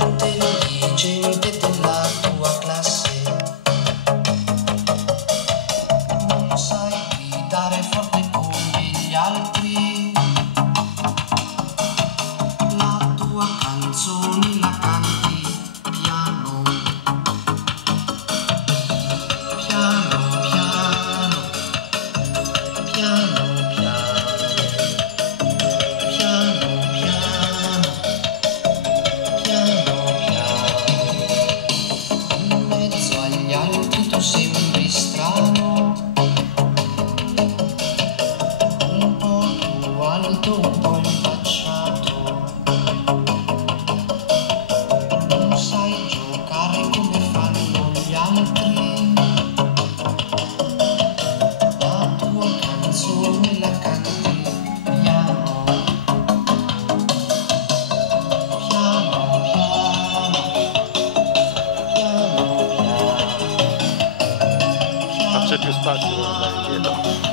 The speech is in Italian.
Intelligente della tua classe, non sai gridare forte come gli altri, la tua canzone la canti piano, piano, piano, piano, piano, piano, piano, piano. In mezzo agli altri tu sembri strano, un po' più alto, un po' impacciato. Non sai giocare come fanno gli altri, la tua canzone la canti piano, piano, piano, piano, Non c'è più spazio per andare indietro.